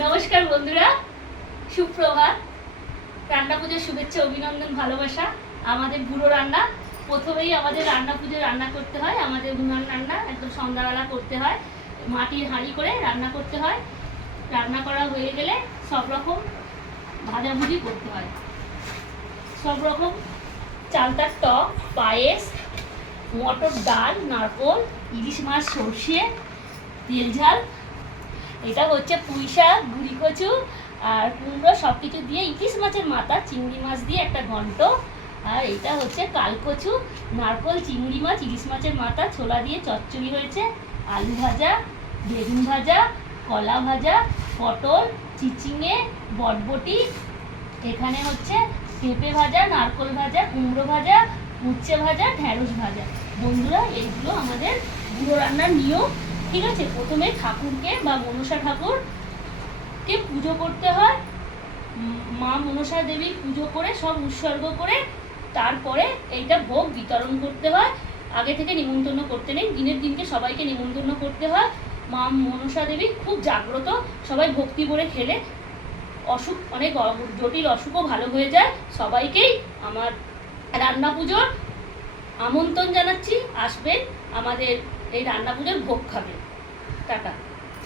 নমস্কার বন্ধুরা, সুপ্রভাত। রান্না পুজোর শুভেচ্ছা, অভিনন্দন, ভালোবাসা। আমাদের বুড়ো রান্না, প্রথমেই আমাদের রান্না পুজো রান্না করতে হয়। আমাদের উনান রান্না একদম সন্ধ্যাবেলা করতে হয়। মাটির হাঁড়ি করে রান্না করতে হয়। রান্না করা হয়ে গেলে সব রকম ভাজাভুজি করতে হয়। সব রকম চালতার টক, পায়েস, মটর ডাল, নারকোল, ইলিশ মাছ, সর্ষে, তেল ঝাল এটা হচ্ছে পুঁই শাক গুড়ি কচু আর কুমড়ো সব কিছু দিয়ে ইলিশ মাছের মাথা, চিংড়ি মাছ দিয়ে একটা ঘন্ট। আর এটা হচ্ছে কালকচু, নারকোল, চিংড়ি মাছ, ইলিশ মাছের মাথা, ছোলা দিয়ে চচ্চড়ি হয়েছে, আলু ভাজা, বেগুন ভাজা, কলা ভাজা, পটল, চিচিঙে, বটবটি। এখানে হচ্ছে পেঁপে ভাজা, নারকোল ভাজা, কুমড়ো ভাজা, উচ্ছে ভাজা, ঢ্যাঁড়স ভাজা। বন্ধুরা, এইগুলো আমাদের গুঁড়ো রান্নার নিয়ম। ঠিক আছে? প্রথমে ঠাকুরকে বা মনসা ঠাকুরকে পুজো করতে হয়। মা মনসা দেবী পুজো করে, সব উৎসর্গ করে, তারপরে এইটা ভোগ বিতরণ করতে হয়। আগে থেকে নিমন্ত্রণ করতে নেই। দিনের দিনকে সবাইকে নিমন্ত্রণ করতে হয়। মা মনসা দেবী খুব জাগ্রত, সবাই ভক্তি করে খেলে। অসুখ, অনেক জটিল অসুখও ভালো হয়ে যায়। সবাইকেই আমার রান্না পুজোর আমন্ত্রণ জানাচ্ছি। আসবেন আমাদের এই রান্না পুজোর ভোগ খাবে। টাটা।